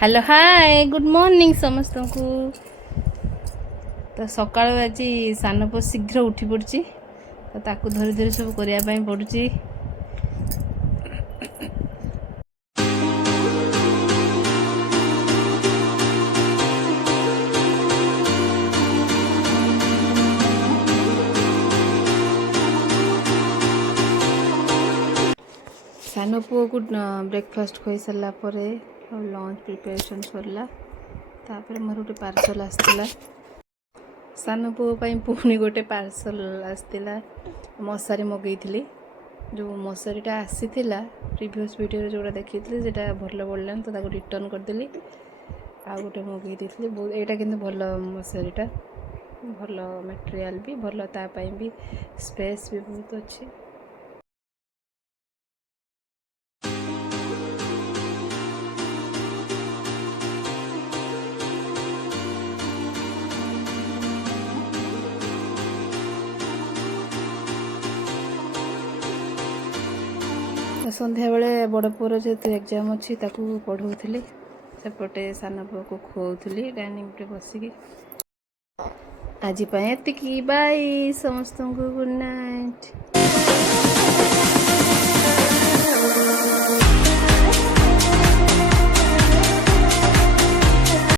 Hello hi good morning समस्त को। तो सकाळु आज सान पु शीघ्र उठी पड़ी तो ताकू धरी धरी सब करने पड़ुची। सान पुओ को ब्रेकफास्ट खोई सारा पर लंच प्रिपरेशन सरला। तापर मोर गोटे पार्सल आसला सान पुओ पुणी गोटे पार्सल आसला मशारी मगई जो मशारीटा आसीला प्रीवियस वीडियो जोड़ा देखी से भल पड़लानी तो रिटर्न करदेली आ गोटे मगई बहुत यहाँ कि भल मशारीटा भल मटेरियल भी भल तापाई भी स्पेस भी बहुत अच्छी। सन्ध्या बेले बड़ पुअर जेहेतु एग्जाम अच्छी पढ़ाऊली सेपटे सान पुआ को खुआली डाइनिंग टे बसिकी। आज एतिकी बाय समस्त को गुड नाइट।